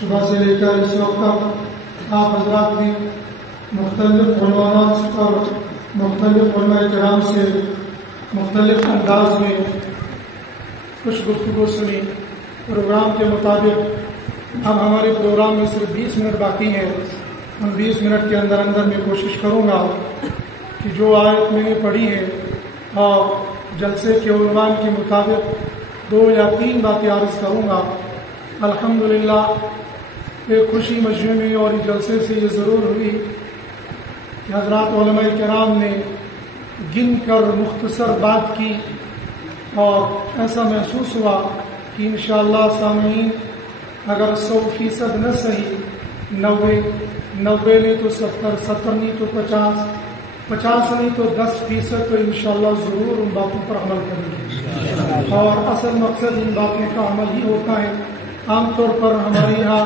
صبح سے لے کر اس وقت تک آپ حضرات نے مختلف عنوانات اور مختلف علماء کرام سے مختلف انداز میں کچھ گفتگو سنی. پروگرام کے مطابق اب ہمارے پروگرام میں صرف 20 منٹ باقی ہیں. ان 20 منٹ کے اندر میں کوشش کروں گا کہ جو آیت میں نے پڑھی ہے اور جلسے کے عنوان کے مطابق 2 یا 3 باتیں عرض کروں گا. الحمدللہ ایک خوشی مجمع میں اور اس جلسے سے یہ ضرور ہوئی کہ حضرات علماء کرام نے گن کر مختصر بات کی اور ایسا محسوس ہوا کہ انشاءاللہ سامعین اگر 100% نہ صحیح 90 نہیں تو 70 نہیں تو 50 نہیں تو 10% تو انشاءاللہ ضرور ان باتوں پر عمل کریں گے. اور اصل مقصد ان باتوں کا عمل ہی ہوتا ہے. عام طور پر ہمارے یہاں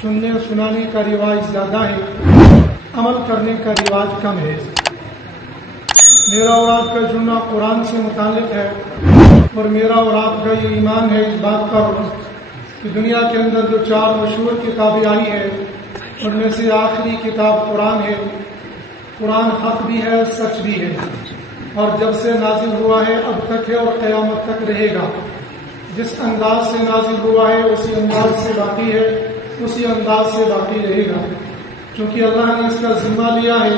سننے سنانے کا رواج زیادہ ہے، عمل کرنے کا رواج کم ہے. میرا اور آپ کا جملہ قرآن سے متعلق ہے اور میرا اور آپ کا یہ ایمان ہے اس بات پر کہ دنیا کے اندر جو 4 مشہور کتابیں آئی ہیں ان میں سے آخری کتاب قرآن ہے. قرآن حق بھی ہے، سچ بھی ہے، اور جب سے نازل ہوا ہے اب تک ہے اور قیامت تک رہے گا. جس انداز سے نازل ہوا ہے اسی انداز سے باقی ہے، اسی انداز سے باقی رہے گا. چونکہ اللہ نے اس کا ذمہ لیا ہے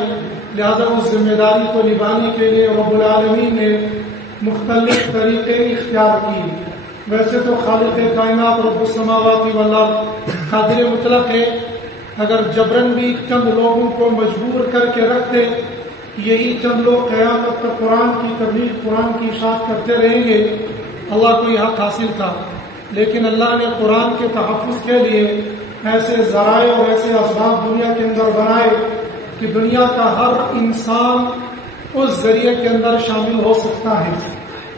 لہذا اس ذمہ داری کو نبھانے کے لیے رب العالمین نے مختلف طریقے اختیار کیے. ویسے تو خالق کائنات رب السماوات والارض قادر مطلق ہے. اگر جبرن بھی چند لوگوں کو مجبور کر کے رکھتے یہی چند لوگ قیامت تک قرآن کی تبلیغ قرآن کی اشاعت کرتے رہیں گے اللہ کو یہ حق حاصل تھا. لیکن اللہ نے قرآن کے تحفظ کے لیے ایسے ذرائع اور ایسے اسباب دنیا کے اندر بنائے کہ دنیا کا ہر انسان اس ذریعے کے اندر شامل ہو سکتا ہے،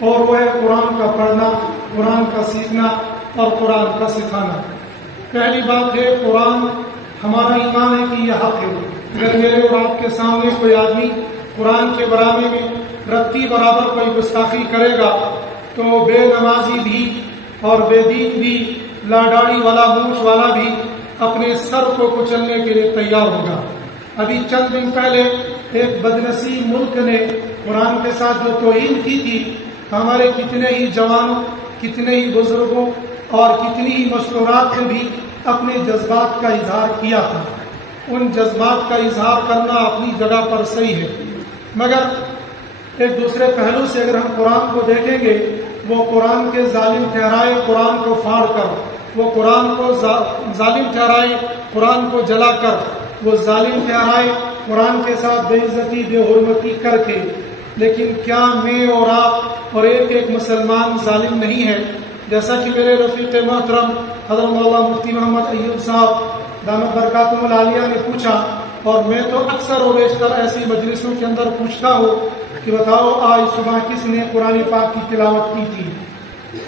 اور وہ ہے قرآن کا پڑھنا، قرآن کا سیکھنا اور قرآن کا سکھانا. پہلی بات ہے قرآن ہمارا ایمان ہے کہ یہ حق ہے. اگر میرے اور آپ کے سامنے کوئی آدمی قرآن کے بارے میں رتی برابر کوئی گستاخی کرے گا تو بے نمازی بھی اور بے دین بھی، لاڈاڑی والا مونچھ والا بھی اپنے سر کو کچلنے کے لیے تیار ہوگا. ابھی چند دن پہلے ایک بدنصیب ملک نے قرآن کے ساتھ جو توہین کی تھی، ہمارے کتنے ہی جوانوں، کتنے ہی بزرگوں اور کتنی ہی مستورات نے بھی اپنے جذبات کا اظہار کیا تھا. ان جذبات کا اظہار کرنا اپنی جگہ پر صحیح ہے، مگر ایک دوسرے پہلو سے اگر ہم قرآن کو دیکھیں گے وہ قرآن کے ظالم ٹھہرائے قرآن کو پھاڑ کر، وہ قرآن کو ظالم ٹھہرائے قرآن کو جلا کر، وہ ظالم ٹھہرائے قرآن کے ساتھ بے عزتی بے حرمتی کر کے. لیکن کیا میں اور آپ اور ایک مسلمان ظالم نہیں ہے؟ جیسا کہ میرے رفیق محترم حضرت مولانا مفتی محمد ایوب صاحب دامت برکاتہم العالیہ نے پوچھا، اور میں تو اکثر و بیشتر ایسی مجلسوں کے اندر پوچھتا ہوں کہ بتاؤ آج صبح کس نے قرآن پاک کی تلاوت کی تھی؟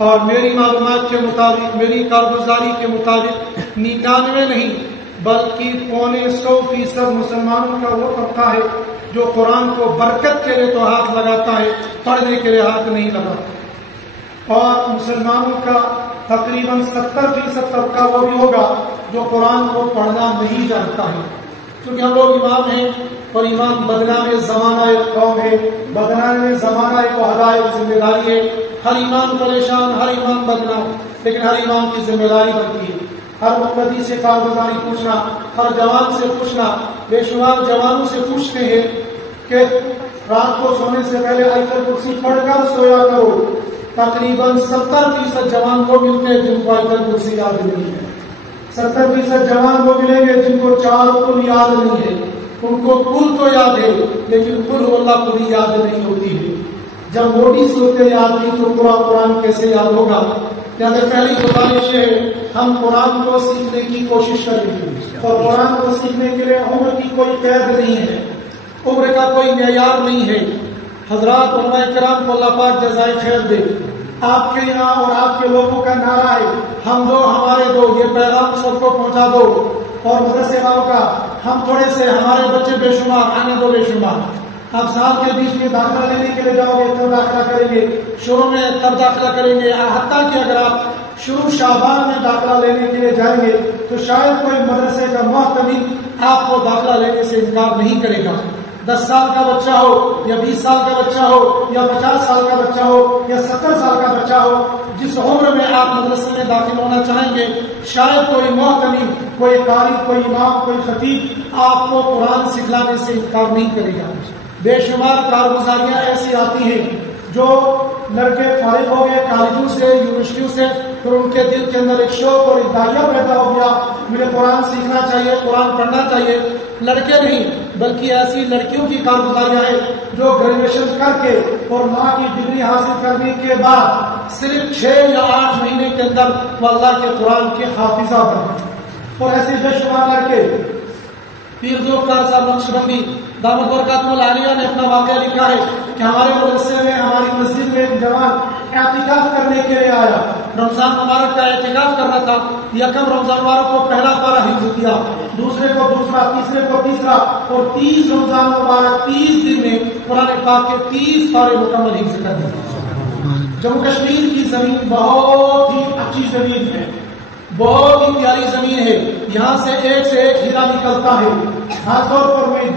اور میری معلومات کے مطابق، میری کارگزاری کے مطابق 99 نہیں بلکہ 100% مسلمانوں کا وہ طبقہ ہے جو قرآن کو برکت کے لیے تو ہاتھ لگاتا ہے، پڑھنے کے لیے ہاتھ نہیں لگاتا. اور مسلمانوں کا تقریباً 70% طبقہ وہ بھی ہوگا جو قرآن کو پڑھنا نہیں جانتا ہے. کیونکہ ہم لوگ امام ہیں اور امام بدنام زمانہ ایک قوم ہے، بدنام زمانہ ایک عہدہ ایک ذمہ داری ہے. ہر امام پریشان، ہر امام بدنام، لیکن ہر امام کی ذمہ داری بنتی ہے ہر مقتدی سے کارگزاری پوچھنا، ہر جوان سے پوچھنا. بے شمار جوانوں سے پوچھتے ہیں کہ رات کو سونے سے پہلے آیت الکرسی پڑھ کر سویا کرو. تقریباً 70% جوان کو ملتے ہیں جن کو آیت الکرسی یاد نہیں ہے. 70% جوان کو ملیں گے جن کو 4 کل یاد نہیں ہے. ان کو کل تو یاد ہے لیکن کل اللہ کل یاد نہیں ہوتی ہے. جب موٹی صورتیں یاد نہیں تو پورا قرآن کیسے یاد ہوگا؟ لہٰذا پہلی گزارش ہے ہم قرآن کو سیکھنے کی کوشش کریں، اور قرآن کو سیکھنے کے لیے عمر کی کوئی قید نہیں ہے، عمر کا کوئی معیار نہیں ہے. حضرات علماء کرام کو اللہ پاک جزائے خیر دے. آپ کے یہاں اور آپ کے لوگوں کا نعرہ ہے ہم دو ہمارے دو، یہ پیغام سب کو پہنچا دو. اور مدرسے والوں کا ہم تھوڑے سے، ہمارے بچے بے شمار، آنے دو بے شمار. آپ سال کے بیچ میں داخلہ لینے کے لیے جاؤ گے تب داخلہ کریں گے، شروع میں تب داخلہ کریں گے. حتیٰ کہ اگر آپ شروع شعبان میں داخلہ لینے کے لیے جائیں گے تو شاید کوئی مدرسے کا محتمل آپ کو داخلہ لینے سے انکار نہیں کرے گا. 10 سال کا بچہ ہو یا 20 سال کا بچہ ہو یا 50 سال کا بچہ ہو یا 70 سال کا بچہ ہو، جس عمر میں آپ مدرسے میں داخل ہونا چاہیں گے، شاید کوئی محتمل، کوئی قاری، کوئی امام، کوئی خطیب آپ کو قرآن سکھلانے سے انکار نہیں کرے گا. بے شمار کارگزاریاں ایسی آتی ہیں جو لڑکے فارغ ہو گئے کالجوں سے، یونیورسٹیوں سے، پھر ان کے دل کے اندر ایک شوق اور ایک دائیا پیدا ہو گیا، مجھے قرآن سیکھنا چاہیے، قرآن پڑھنا چاہیے. لڑکے نہیں بلکہ ایسی لڑکیوں کی کارگزاریاں ہیں جو گریجویشن کر کے اور ماں کی ڈگری حاصل کرنے کے بعد صرف 6 یا 8 مہینے کے اندر وہ اللہ کے قرآن کے حافظہ بنے. اور ایسے بے شمار لڑکے. پیر ذوالفقار صاحب نقشبندی دامت برکاتہ العالیہ نے اپنا واقعہ لکھا ہے کہ ہمارے مدرسے میں، ہماری مسجد میں ایک جوان اعتکاف کرنے کے لیے آیا. رمضان مبارک کا اعتکاف کرنا تھا. یکم رمضان مبارک کو پہلا پارہ حفظ کیا، دوسرے کو دوسرا، تیسرے کو تیسرا، اور 30 رمضان مبارک 30 دن میں قرآن پاک کے 30 پارے مکمل حفظ کر دیے. جموں کشمیر کی زمین بہت ہی اچھی زمین ہے، بہت ہی پیاری زمین ہے. یہاں سے ایک ہیرا نکلتا ہے. خاص طور پر میں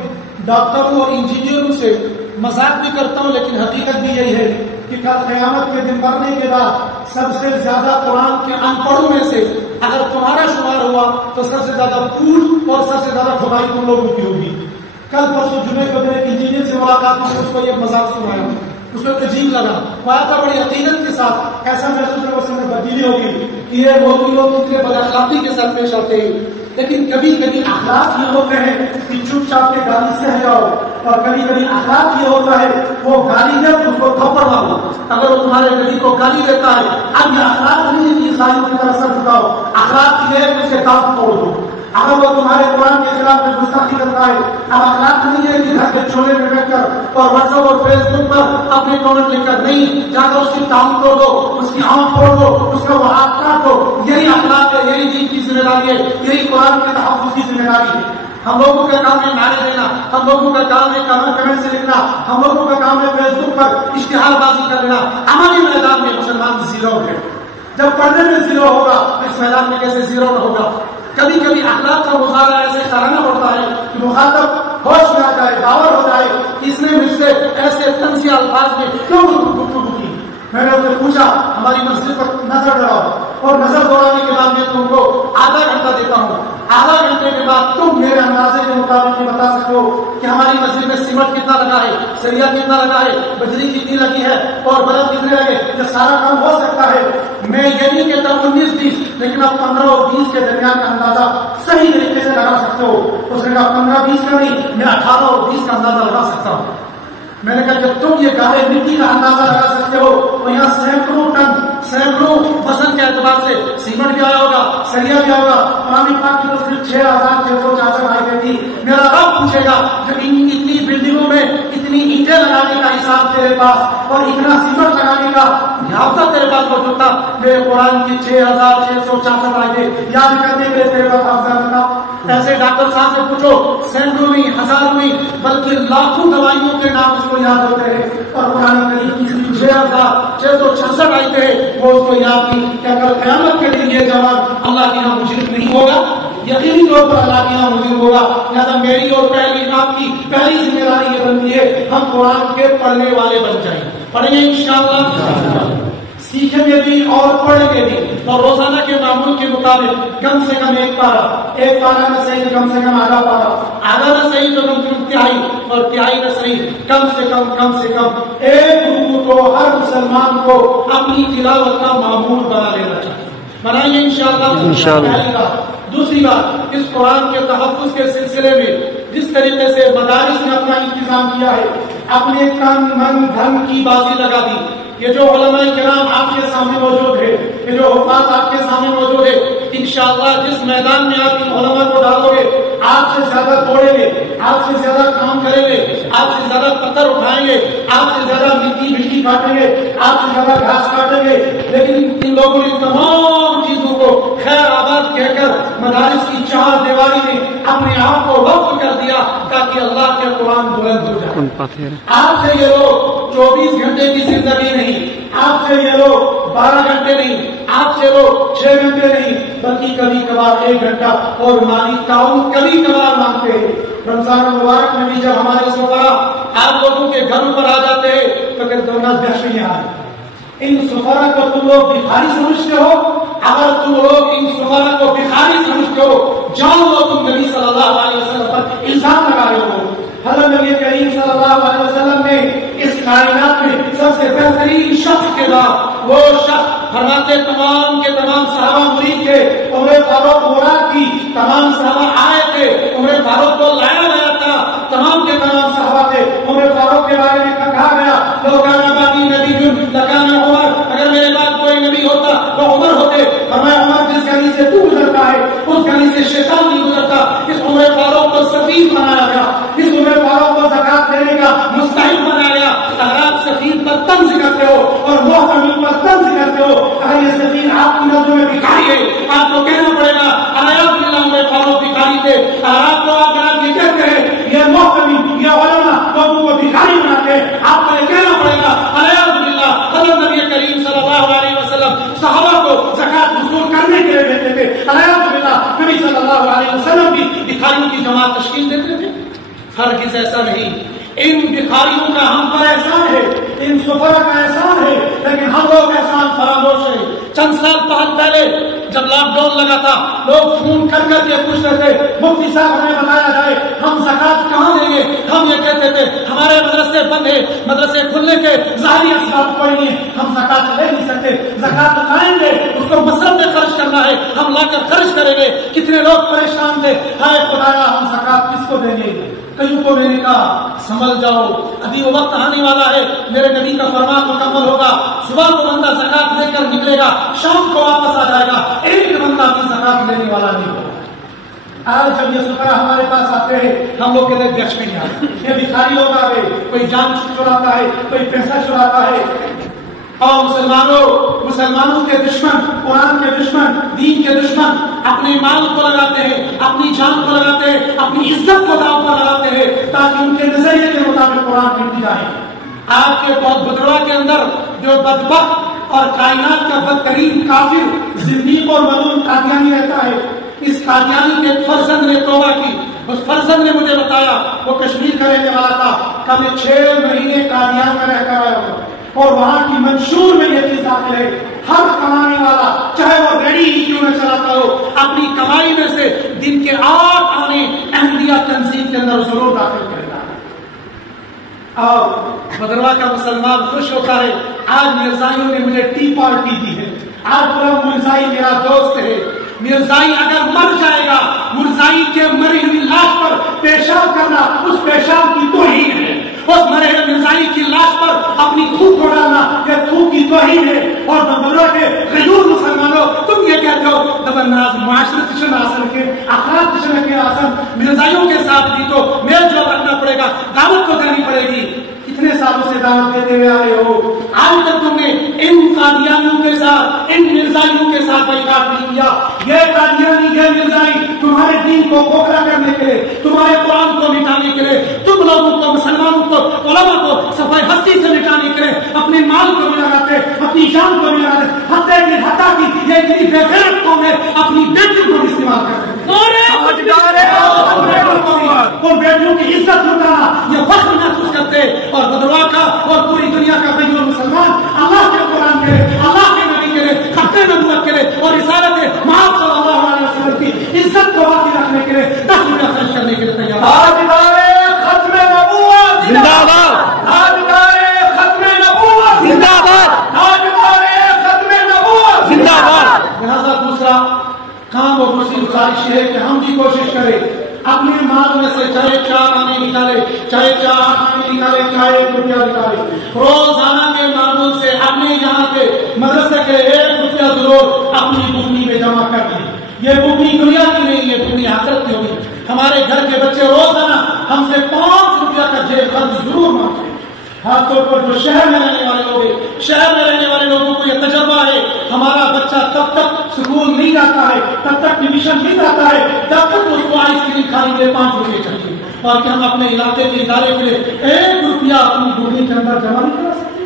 ڈاکٹروں اور انجینئروں سے مذاق بھی کرتا ہوں، لیکن حقیقت بھی یہی ہے کہ کل قیامت کے دن مرنے کے بعد سب سے زیادہ قرآن کے ان پڑھوں میں سے اگر تمہارا شمار ہوا تو سب سے زیادہ پھول اور سب سے زیادہ کھدائی تم لوگوں کی ہوگی. کل پرسوں جمعے کو میرے انجینئر سے ملاقات ہوئی، اس کو یہ مذاق سنایا، اس کو عجیب لگا. وہ آیا تھا بڑی عقیدت کے ساتھ، ایسا محسوس ہے اس میں تبدیلی ہوگی کہ یہ مولوی لوگ کتنے بد اخلاقی کے ساتھ پیش آتے ہیں. لیکن کبھی کبھی اخلاق یہ ہوتے ہیں کہ چپ چاپ کے گالی سہ جاؤ، اور کبھی کبھی اخلاق یہ ہوتا ہے وہ گالی دے اس کو تھپڑ مارو. اگر وہ تمہارے گلی کو گالی دیتا ہے، اب یہ اخلاق نہیں ہے کہ عیسائیوں کی طرح سر جھکاؤ، اخلاق یہ ہے کہ اس کے دانت توڑ دو. اگر وہ تمہارے قرآن کے خلاف میں گستاخی کرتا ہے، اب اخلاق نہیں ہے کہ گھر کے چولہے میں بیٹھ کر اور واٹس ایپ اور فیس بک پر اپنے کامنٹ لکھ کر، نہیں، جا کر اس کی ٹانگ توڑ دو، اس کی آنکھ توڑ دو، اس کا وہ ہاتھ کاٹ دو. یہی اخلاق ہے، یہی دین کی ذمہ داری ہے، یہی قرآن کے تحفظ کی ذمہ داری ہے. ہم لوگوں کا کام ہے نعرے دینا، ہم لوگوں کا کام ہے کمنٹ سے لکھنا، ہم لوگوں کا کام ہے فیس بک پر اشتہار بازی کر لینا. عملی میدان میں مسلمان زیرو ہے. جب پڑھنے میں زیرو ہوگا اس میدان میں کیسے زیرو نہ ہوگا. کبھی کبھی اخلاق کا مظاہرہ ایسے کرانا پڑتا ہے کہ مخاطب ہوش میں آ جائے، باور ہو جائے اس نے مجھ سے ایسے تنزیہ الفاظ میں کیوں گفتگو کی. میں نے اسے پوچھا ہماری مسجد پر نظر دوڑاؤ، اور نظر دوڑانے کے بعد میں تم کو آدھا گھنٹہ دیتا ہوں. آدھا گھنٹے کے بعد تم میرے اندازے کے مطابق یہ بتا سکو کہ ہماری مسجد میں سیمنٹ کتنا لگا ہے، سریا کتنا لگا ہے، بجلی کتنی لگی ہے، اور بلب کتنے لگے. یہ سارا کام ہو سکتا ہے. میں یہ نہیں کہتا 19-20، لیکن آپ 15 اور 20 کے درمیان کا اندازہ صحیح طریقے سے لگا سکتے ہو. اس نے کہا 15-20 کا نہیں، میں 18 اور 20 کا اندازہ لگا سکتا ہوں. میں نے کہا جب تم یہ گاڑے مٹی کا اندازہ لگا سکتے ہو تو یہاں سینکڑوں ٹن، سینکڑوں وزن کے اعتبار سے سیمنٹ بھی آیا ہوگا، سریا بھی آیا ہوگا. قرآن پاک کی تو صرف 6,666 آئے تھی. میرا رب پوچھے گا جب اتنی بلڈنگوں میں اتنی اینٹیں لگانے کا حساب تیرے پاس اور اتنا سیمنٹ لگانے کا یافتہ تیرے پاس موجود تھا، میرے قرآن کی 6,666 آئے تھے یاد کرنے کے لیے تیرے پاس حافظہ بتا. ایسے ڈاکٹر صاحب سے پوچھو، سینکڑوں نہیں، ہزاروں نہیں، بلکہ لاکھوں دوائیوں کے نام اس کو یاد ہوتے ہیں. اور قرآن کریم کی 6,666 آئے تھے وہ اس کو یاد کی کہ اگر قیامت کے دن یہ جوان اللہ کے یہاں مشرک نہیں ہوگا، یقینی طور پر اللہ کے یہاں مشرک ہوگا. لہٰذا میری اور پہلی آپ کی پہلی ذمہ داری یہ بنتی ہے ہم قرآن کے پڑھنے والے بن جائیں. پڑھیں گے انشاءاللہ، سیکھیں گے بھی اور پڑھیں گے بھی، اور روزانہ کے معمول کے مطابق کم سے کم ایک پارہ نہ صحیح کم سے کم آدھا نہ صحیح تو کم سے کم تہائی، اور تہائی نہ صحیح کم سے کم ایک رکوع کو ہر مسلمان کو اپنی تلاوت کا معمول بنا لینا چاہیے. بنائیں گے انشاءاللہ. پہلی بات. دوسری بات، اس قرآن کے تحفظ کے سلسلے میں جس طریقے سے مدارس نے اپنا انتظام کیا ہے، اپنے تن من دھن کی بازی لگا دی. یہ جو علماء کرام آپ کے سامنے موجود ہے، یہ جو حفاظ آپ کے سامنے موجود ہے، انشاءاللہ جس میدان میں آپ ان علماء کو ڈالو گے آپ سے زیادہ دوڑیں گے، آپ سے زیادہ کام کریں گے، آپ سے زیادہ پتھر اٹھائیں گے، آپ سے زیادہ مٹی کاٹیں گے، آپ سے زیادہ گھاس کاٹیں گے. لیکن ان لوگوں نے تمام چیزوں کو خیر آباد کہہ کر مدارس کی 4 دیواری میں اپنے آپ کو وقف کر دیا تاکہ اللہ کے قرآن بلند ہو جائے. آپ سے یہ لوگ 24 گھنٹے کی زندگی نہیں، آپ سے یہ لوگ 12 گھنٹے نہیں، آپ سے لوگ 6 گھنٹے نہیں، بلکہ کبھی کبھار 1 گھنٹا اور مالی تعاون کبھی کبھار مانگتے ہیں۔ رمضان مبارک میں بھی جب ہمارے سفرا آپ لوگوں کے گھروں پر آ جاتے ہیں تو کہتے ہو نا دہشت آئے، ان سفرا کو تم لوگ بھکاری سمجھتے ہو؟ اگر تم لوگ ان سفرا کو بھکاری سمجھتے ہو، جان لو تم نبی صلی اللہ علیہ وسلم پر الزام لگا رہے ہو۔ حضرت نبی کریم صلی اللہ علیہ وسلم نے اس کائنات میں سب سے بہترین شخص کے بعد وہ شخص فرماتے تمام کے تمام صحابہ مرید تھے، عمر فاروق مراد کی تمام صحابہ آئے تھے، عمر فاروق کو لایا گیا تھا، تمام کے تمام صحابہ تھے۔ عمر فاروق کے بارے میں کہا گیا لو کان بعدی نبی لکان عمر، اگر میرے بعد کوئی نبی ہوتا تو عمر ہوتے۔ فرمایا عمر جس گلی سے تو گزرتا ہے اس گلی سے شیطان نہیں گزرتا۔ اس عمر فاروق کو سفیر بنایا گیا، اس عمر فاروق کو زکات دینے کا مستحق بنایا گیا۔ اگر آپ سفیر پر طنز کرتے ہو اور محتمل پر طنز کرتے ہو، اگر یہ سفیر آپ کی نظروں میں بھکاری ہے، آپ کو کہنا پڑے گا الیاذ باللہ عمر فاروق بھکاری تھے۔ اگر آپ کو آپ یہ کہتے ہیں یہ محتمل یہ علماء لوگوں کو بھکاری بناتے ہیں، آپ کو یہ کہنا پڑے گا الیاذ باللہ حضرت نبی کریم صلی اللہ علیہ وسلم صحابہ کو زکات وصول کرنے کے لیے دیتے تھے، الیاذ باللہ نبی صلی اللہ علیہ وسلم بھی بھکاریوں کی جماعت تشکیل دیتے تھے۔ ہرگز ایسا نہیں، ان بھکاریوں کا ہم پر احسان ہے، ان سفرا کا احسان ہے، لیکن ہم لوگ احسان فراموش ہیں۔ چند سال پہلے جب لاک ڈاؤن لگا تھا، لوگ فون کر کر کے پوچھتے تھے مفتی صاحب ہمیں بتایا جائے ہم زکات کہاں دیں گے؟ ہم یہ کہتے تھے ہمارے مدرسے بند ہیں، مدرسے کھلنے کے ظاہری اسباب کوئی نہیں، ہم زکات لے نہیں سکتے، زکات لائیں گے اس کو مسجد میں خرچ کرنا ہے، ہم لا کر خرچ کریں گے۔ کتنے لوگ پریشان تھے، ہائے خدایا ہم زکات کس کو دیں گے؟ کئیوں کو میں نے کہا سنبھل جاؤ، ابھی وہ وقت آنے والا ہے میرے نبی کا فرمان مکمل ہوگا، صبح کو بندہ زکات لے کر نکلے گا، شام کو واپس آ جائے گا، ایک بندہ بھی زکات لینے والا نہیں ہوگا۔ آج جب یہ سفرا ہمارے پاس آتے ہیں ہم لوگ کہتے ہیں دہشت نہیں آتے، یہ بھکاری لوگ آ گئے، کوئی جان چراتا ہے، کوئی پیسہ چراتا ہے۔ اور مسلمانوں کے دشمن، قرآن کے دشمن، دین کے دشمن اپنے مال کو لگاتے ہیں، اپنی جان کو لگاتے ہیں، اپنی عزت کو داؤ پر لگاتے ہیں تاکہ ان کے نظریے کے مطابق قرآن مٹ جائے۔ آپ کے بہت بدروا کے اندر جو بدبخت اور کائنات کا بدترین کافر زندیق اور ملعون قادیانی رہتا ہے، اس قادیانی کے فرزند نے توبہ کی، اس فرزند نے مجھے بتایا وہ کشمیر کا رہنے والا تھا، کبھی 6 مہینے قادیان میں رہ کر آیا ہوا اور وہاں کی منشور میں یہ چیز داخل ہے، ہر کمانے والا چاہے وہ ریڈی ہی کیوں نہ چلاتا ہو اپنی کمائی میں سے دن کے 8 آنے احمدیہ تنظیم کے اندر ضرور داخل کرے گا۔ اور بدروا کا مسلمان خوش ہوتا ہے، آج مرزائیوں نے مجھے ٹی پارٹی دی ہے، آج پورا مرزائی میرا دوست ہے۔ مرزائی اگر مر جائے گا، مرزائی کے مری ہوئی لاش پر پیشاب کرنا اس پیشاب کی توہین ہے، اس مرے ہوئے مرزائی کی لاش پر اپنی تھوک کو ڈالنا یہ تھوک کی توہین ہے۔ اور بدروا کے غیور مسلمانوں تم یہ کہتے ہو دبناز معاشرت شن حاصل کے اخلاق شن کے حاصل مرزائیوں کے ساتھ بھی تو میل جول رکھنا پڑے گا، دعوت تو دینی پڑے گی۔ کتنے سالوں سے دعوت دیتے ہوئے آئے ہو، آج تک تم نے ان قادیانیوں کے ساتھ ان مرزائیوں کے ساتھ بائیکاٹ نہیں کیا۔ یہ قادیانی یہ مرزائی تمہارے دین کو کھوکھلا کرنے کے لیے، تمہارے قرآن کو مٹانے کے لیے، تم لوگوں کو مسلمانوں کو علماء کو صفائی ہستی سے مٹانے کے لیے اپنے مال کو بھی لگاتے، اپنی جان کو بھی لگاتے، حتیٰ کہ یہ اتنی بے غیرت قوم ہے اپنی بیٹیوں کو استعمال کرتے ہیں۔ اور بیٹیوں کی عزت لٹانا یہ فخر محسوس کرتے، اور بدروا کا اور پوری دنیا کا غیور مسلمان اللہ کے قرآن کے لیے، اللہ کے نبی کے لیے، ختم نبوت کے لیے اور رسالت محمد صلی اللہ علیہ وسلم کی عزت کو باقی رکھنے کے لیے 10 روپیہ خرچ کرنے کے لیے تیار ہے۔ ختم نبوت زندہ باد، ختم نبوت زندہ باد، ختم نبوت زندہ باد۔ لہذا دوسرا کام اور دوسری گزارش ہے کہ ہم بھی کوشش کریں اپنے مال میں سے چاہے 4 آنے نکالے، چاہے 4 آنے نکالے، چاہے 1 روپیہ نکالے، روزانہ کے معمول سے اپنے یہاں کے مدرسے کے 1 روپیہ ضرور اپنی بکنی میں جمع کر دیں۔ یہ بکنی دنیا کی نہیں، یہ بکنی آخرت کی ہوگی۔ ہمارے گھر کے بچے روزانہ ہم سے 5 روپیہ کا جیب خرچ ضرور مانگتے ہیں۔ خاص طور پر جو شہر میں رہنے والے لوگ ہیں، شہر میں رہنے والے لوگوں کو یہ تجربہ ہے، ہمارا بچہ تب تک سکول نہیں جاتا ہے، تب تک ٹیوشن نہیں جاتا ہے، تب تک اس کو آئس کریم کھانے کے لیے 5 روپئے چاہیے۔ اور کہ ہم اپنے علاقے کے ادارے کے لیے 1 روپیہ اپنی ڈولی کے اندر جمع نہیں کرا سکتے؟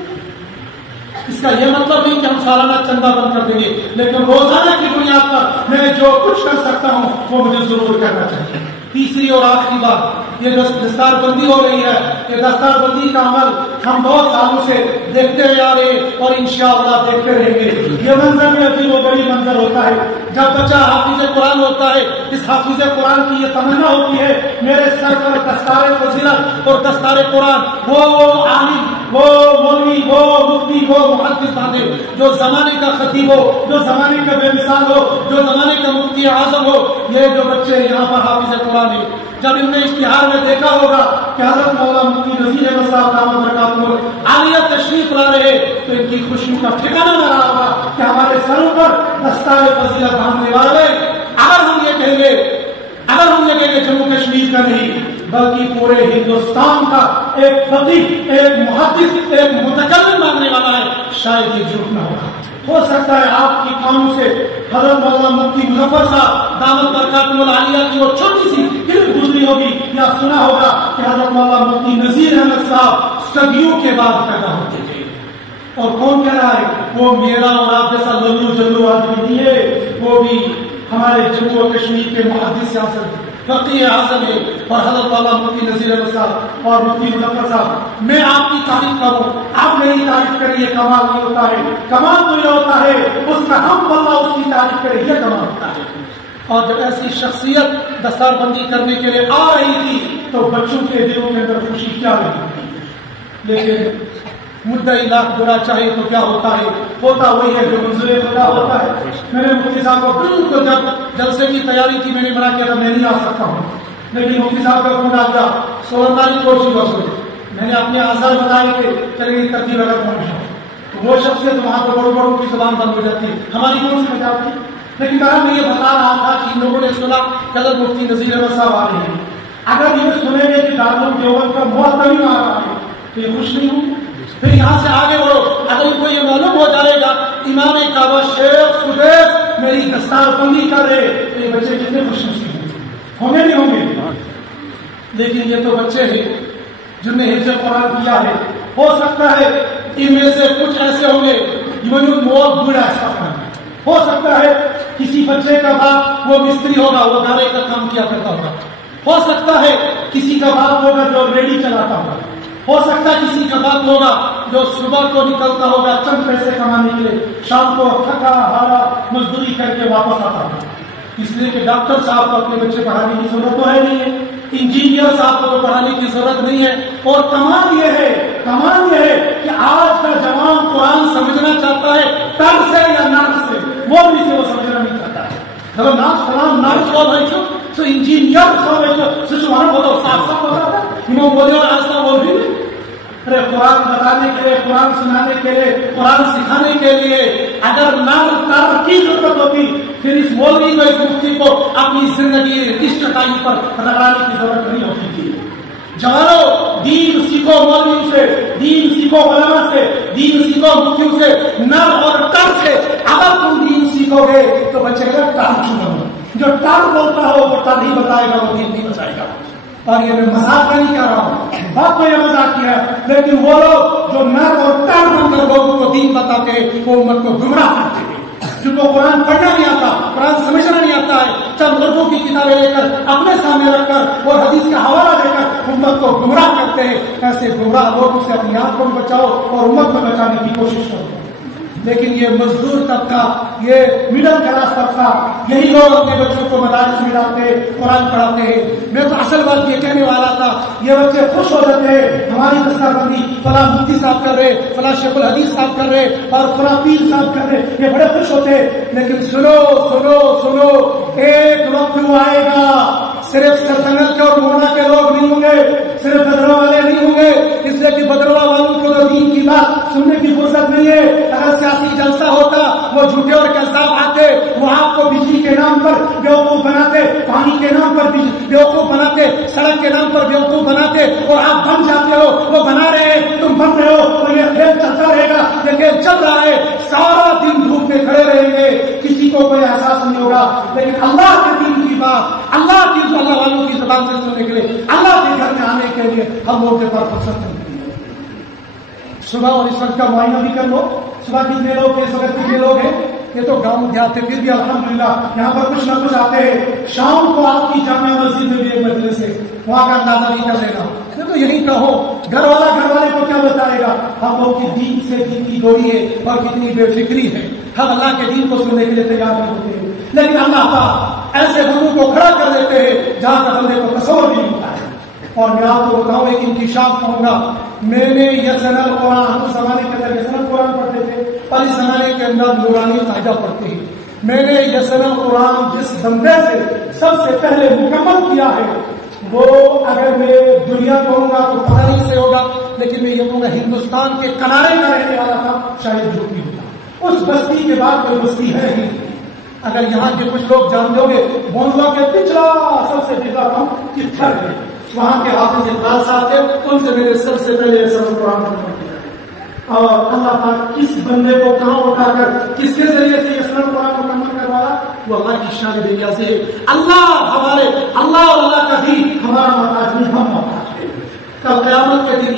اس کا یہ مطلب نہیں کہ ہم سالانہ چندہ بند کر دیں گے، لیکن روزانہ کی بنیاد پر میں جو کچھ کر سکتا ہوں وہ مجھے ضرور کرنا چاہیے۔ تیسری اور آخری بات، یہ دستار بندی ہو رہی ہے، یہ دستار بندی کا عمل ہم بہت سالوں سے دیکھتے ہوئے آ رہے اور انشاءاللہ دیکھتے رہیں گے۔ یہ منظر بھی عجیب و غریب منظر ہوتا ہے جب بچہ حافظ قرآن ہوتا ہے، اس حافظ قرآن کی یہ تمنا ہوتی ہے میرے سر پر دستار فضیلت اور دستار قرآن، وہ عالم، وہ مولوی، وہ مفتی، وہ محدث باندھے جو زمانے کا خطیب ہو، جو زمانے کا بے مثال ہو، جو زمانے کا مفتی اعظم ہو۔ یہ جو بچے یہاں پر حافظ قرآن ہے، جب ان نے اشتہار میں دیکھا ہوگا کہ حضرت مولانا مفتی نذیر احمد صاحب دامت برکاتہ عالیہ تشریف لا رہے تو ان کی خوشی کا ٹھکانہ نہ رہا ہوگا کہ ہمارے سروں پر دستار فضیلت باندھنے والے۔ اگر ہم یہ کہیں گے جموں کشمیر کا نہیں بلکہ پورے ہندوستان کا ایک فقیہ، ایک محدث، ایک متکلم ماننے والا ہے، شاید یہ جھوٹ نہ ہوگا۔ ہو سکتا ہے آپ کی کانوں سے حضرت مولانا مفتی مظفر صاحب دامت برکاتہ العالیہ کی وہ چھوٹی سی کلپ گزری ہوگی یا سنا ہوگا کہ حضرت مولانا مفتی نذیر احمد صاحب صدیوں کے بعد پیدا ہوتے تھے، اور کون کہہ رہا ہے؟ وہ میرا اور آپ جیسا للو جلو آدمی نہیں ہے، وہ بھی ہمارے جموں و کشمیر کے محدث سیاست فقیہ اعظم ہے، اور حضرت مولانا مفتی نذیر احمد صاحب اور مفتی مظفر صاحب۔ میں آپ کی تعریف کروں، آپ میری تعریف کریں، یہ کمال نہیں ہوتا ہے۔ کمال تو یہ ہوتا ہے اس کا ہم واللہ اس کی تعریف کریں، یہ کمال ہوتا ہے۔ اور جب ایسی شخصیت دستار بندی کرنے کے لیے آ رہی تھی تو بچوں کے دلوں کے اندر خوشی کیا رہی تھی، لیکن مدعی لاکھ برا چاہے تو کیا ہوتا ہے، ہوتا وہی ہے جو منظور خدا ہوتا ہے۔ میں نے مفتی صاحب کو بالکل جب جلسے کی تیاری تھی میں نے منع کیا تھا میں نہیں آ سکتا ہوں، لیکن مفتی صاحب کا فون آ گیا 16 تاریخ کو میں نے اپنے آزار بتائے کہ چلے ترتیب اگر پہنچا وہ شخصیت وہاں پہ بڑوں بڑوں کی زبان بند ہو جاتی ہے، ہماری کون سی بجا تھی۔ لیکن میں یہ بتا رہا تھا کہ ان لوگوں نے سنا کہ حضرت مفتی نذیر احمد صاحب آ رہے ہیں، اگر یہ سنیں گے کہ دارالعلوم دیوبند کا معطلی آ رہا ہے تو یہ خوش نہیں ہوں۔ پھر یہاں سے آگے بڑھو، اگر ان کو یہ معلوم ہو جائے گا امام کعبہ شیخ سدیس میری دستار بندی کر رہے تو یہ بچے کتنے خوش نصیب ہوں گے نہیں ہوں گے؟ لیکن یہ تو بچے ہیں جن نے حفظ قرآن کیا ہے، ہو سکتا ہے ان میں سے کچھ ایسے ہوں گے جنہوں بہت برا ہے، ہو سکتا ہے کسی بچے کا باپ وہ مستری ہوگا، وہ گارے کا کام کیا کرتا ہوگا، ہو سکتا ہے کسی کا باپ ہوگا جو ریڈی چلاتا ہوگا، ہو سکتا ہے کسی کا باپ ہوگا جو صبح کو نکلتا ہوگا چند پیسے کمانے کے لیے، شام کو تھکا ہارا مزدوری کر کے واپس آتا ہوگا، اس لیے کہ ڈاکٹر صاحب کو اپنے بچے پڑھانے کی ضرورت تو ہے نہیں ہے، انجینئر صاحب کو پڑھانے کی ضرورت نہیں ہے۔ اور کمال یہ ہے کہ آج کا جوان قرآن سمجھنا چاہتا ہے تر سے یا نرس سے، مولوی سے وہ سمجھنا نہیں چاہتا ہے۔ اگر نرس ہو بھائی تو انجینئر ہو بھائی تو ہمارا بہت صاف ہوتا ہے، انہوں بولے اور آستا بول بھی نہیں۔ ارے قرآن بتانے کے لیے، قرآن سنانے کے لیے، قرآن سکھانے کے لیے اگر نر تر کی ضرورت ہوتی پھر اس مولوی کو، اس مفتی کو اپنی زندگی اس چٹائی پر رگڑانے کی ضرورت نہیں ہوتی تھی۔ جوانوں، دین سیکھو مولویوں سے، دین سیکھو علماء سے، دین سیکھو مفتیوں سے، نر اور تر سے۔ اگر تم دین سیکھو گے تو بچے گا ٹر چنو، جو ٹر بولتا ہو وہ ٹر ہی بتائے گا، وہ دین نہیں بتائے گا۔ اور یہ میں مذاق نہیں کر رہا ہوں، بات کو یہ مذاق کیا ہے، لیکن وہ لوگ جو نر اور ٹر بن کر لوگوں کو دین بتاتے ہیں وہ امت کو گمراہ کرتے ہیں۔ جن کو قرآن پڑھنا نہیں آتا، قرآن سمجھنا نہیں آتا ہے، چند لوگوں کی کتابیں لے کر اپنے سامنے رکھ کر اور حدیث کا حوالہ دے کر امت کو گمراہ کرتے ہیں۔ ایسے گمراہ لوگوں سے اپنی آپ کو بھی بچاؤ اور امت کو بچانے کی کوشش کرو۔ لیکن یہ مزدور طبقہ، یہ مڈل کلاس طبقہ، یہی لوگ اپنے بچوں کو مدارس میں ڈالتے ہیں، قرآن پڑھاتے ہیں۔ میں تو اصل بات یہ کہنے والا تھا، یہ بچے خوش ہو جاتے ہیں ہماری دستار بندی فلاں مفتی صاحب کر رہے، فلاں شیخ الحدیث صاحب کر رہے اور فلاں پیر صاحب کر رہے، یہ بڑے خوش ہوتے ہیں۔ لیکن سنو سنو سنو، ایک وقت وہ آئے گا صرف سلطنت کے اور مونا کے لوگ نہیں ہوں گے، صرف بدروا والے نہیں ہوں گے، اس لیے کہ بدروا والوں کو تو دین کی بات سننے کی فرصت نہیں ہے۔ اگر سیاسی جلسہ ہوتا وہ جھوٹے اور کذاب آتے، وہ آپ کو بجلی کے نام پر بیوقوف بناتے، پانی کے نام پر بیوقوف بناتے، سڑک کے نام پر بیوقوف بناتے، اور آپ بن جاتے ہو، وہ بنا رہے ہیں تم بن رہے ہو، تو یہ کھیل چلتا رہے گا۔ یہ کھیل چل رہا ہے، سارا دن دھوپ میں کھڑے رہیں گے، کسی کو کوئی احساس نہیں ہوگا۔ لیکن اللہ کے دین کی بات، اللہ والوں کی زبان سے سننے کے لیے، اللہ کے ہم موقع پر فرصت نہیں ہے. صبح اور اس وقت کا معائنہ بھی کر لو. صبح کتنے لوگ ہیں, اس وقت کتنے لوگ ہیں؟ یہ تو گاؤں دیہات تھے, پھر بھی الحمدللہ یہاں پر کچھ نہ کچھ آتے ہیں. شام کو آپ کی جامع مسجد میں بھی ایک مجلس ہے, وہاں کا اندازہ نہیں کر لینا. تو یہی کہو, گھر والے کو کیا بتائے گا؟ ہم لوگ کی دین سے دین کی دوری ہے اور کتنی بے فکری ہے. ہم اللہ کے دین کو سننے کے لیے تیار نہیں ہوتے ہیں, لیکن اللہ پاک ایسے بندوں کو کھڑا کر دیتے ہیں جہاں تک بندے کو تصور بھی ملتا ہے. اور میں آپ کو بتاؤں ایک انکشاف کہوں گا. میں نے یسن القرآن, ہم زمانے کے اندر یسن القرآن پڑھتے تھے اور اس زمانے کے اندر نورانی قاعدہ پڑھتے ہیں. میں نے یسن القرآن جس بندے سے سب سے پہلے مکمل کیا ہے, وہ اگر میں دنیا کہوں گا تو پتہ نہیں سے ہوگا, لیکن میں یہ کہوں گا ہندوستان کے کنارے کا رہنے والا تھا, شاید جو بھی ہوگا. اس بستی کے بعد کوئی بستی ہے ہی. اگر یہاں کے کچھ لوگ جان دو گے, بونڈوا کے پچھلا سب سے پچھلا کام کتھر ہے, وہاں کے حافظ اقبال صاحب تھے, ان سے میرے سب سے پہلے یسن القرآن پڑھا. اور اللہ پاک کس بندے کو کہاں اٹھا کر کس کے ذریعے سے یسن القرآن مکمل کروایا, وہ اللہ کی شان بے نیازی ہے. اللہ اور اللہ کا دین ہمارا محتاج نہیں, ہم محتاج ہیں. کل قیامت کے دن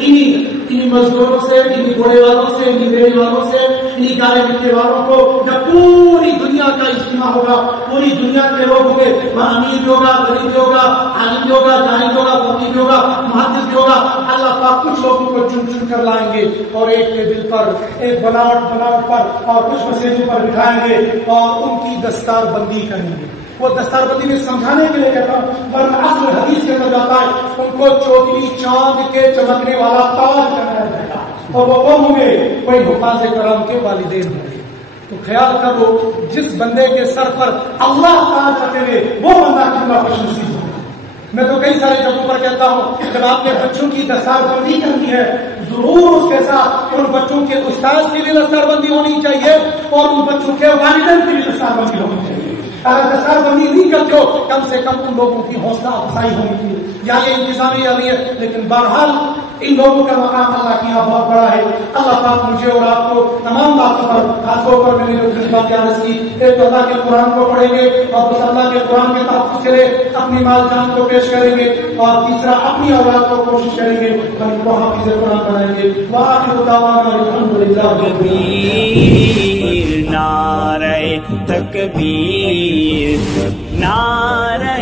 انہی مزدوروں سے, انہی گھوڑے والوں سے, انہی ریل والوں سے, انہی گاڑی مٹی والوں کو جب پوری دنیا کا اجتماع ہوگا, پوری دنیا کے لوگ ہوں گے, وہاں امیر بھی ہوگا, غریب بھی ہوگا, عالم بھی ہوگا, جاہل بھی ہوگا, فقیر بھی ہوگا, محدث بھی ہوگا. اللہ پاک کچھ لوگوں کو چن کر لائیں گے اور ایک ٹیبل پر, ایک بناوٹ پر اور کچھ مسیجوں پر بٹھائیں گے اور ان کی دستار بندی کریں گے. وہ دستار بندی میں سمجھانے کے لیے کہتا ہوں, ورنہ اصل حدیث کے اندر جاتا ہے ان کو چوٹی چاند کے چمکنے والا تاج بنایا جائے گا اور وہ ہوں گے کوئی حفاظ کرام کے والدین ہوں گے. تو خیال کرو, جس بندے کے سر پر اللہ تاج رکھے گے وہ بندہ کتنا خوش نصیب ہوگا. میں تو کئی سارے جگہوں پر کہتا ہوں, جب آپ نے بچوں کی دستار بندی کرنی ہے, ضرور اس کے ساتھ ان بچوں کے استاد کی بھی دستار بندی ہونی چاہیے اور ان بچوں کے والدین کی بھی دستار بندی ہونی چاہیے. اگر دستار بندی نہیں کرتے ہو, کم سے کم ان لوگوں کی حوصلہ افزائی ہوگی. یا یہ انتظامی عملی ہے, لیکن بہرحال ان لوگوں کا مقام اللہ کی یہاں بہت بڑا ہے. اللہ پاک مجھے اور آپ کو تمام باتوں پر, خاص طور پر میں نے جو بات یاد کی, ایک اللہ کے قرآن کو پڑھیں گے اور اس اللہ کے قرآن کے تحفظ کے لیے اپنی مال جان کو پیش کریں گے, اور تیسرا اپنی اولاد کو کوشش کریں گے ہم ان کو حافظ قرآن بنائیں گے. وآخر دعوانا الحمدللہ. نعرہ تکبیر, نعرہ